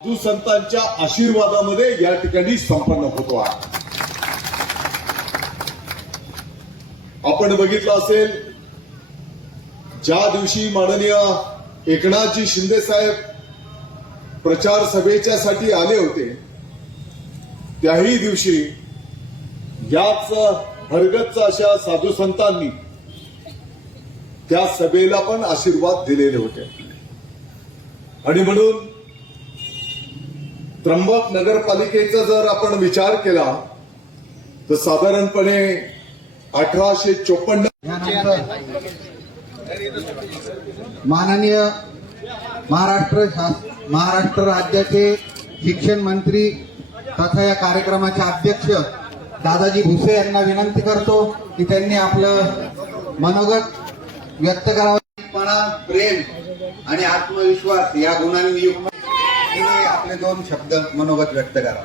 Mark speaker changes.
Speaker 1: साधू संतांच्या आशीर्वादामध्ये या ठिकाणी संपन्न होतो आहे आपण बघितलं असेल ज्या दिवशी माननीय एकनाथजी शिंदे साहेब प्रचार सभेच्या साठी आले होते त्याही दिवशी याच हरगतच अशा साधू संतांनी त्या सभेला पण आशीर्वाद दिलेले होते. आणि म्हणून त्र्यंबक नगरपालिकेचा जर आपण विचार केला तर साधारणपणे अठराशे चोपन्न
Speaker 2: माननीय महाराष्ट्र महाराष्ट्र राज्याचे शिक्षण मंत्री तथा या कार्यक्रमाचे अध्यक्ष दादाजी भुसे यांना विनंती करतो की त्यांनी आपलं मनोगत व्यक्त करावं. पणा प्रेम आणि आत्मविश्वास या गुणांनी युक्त आपले दोन शब्द मनोगत व्यक्त करा.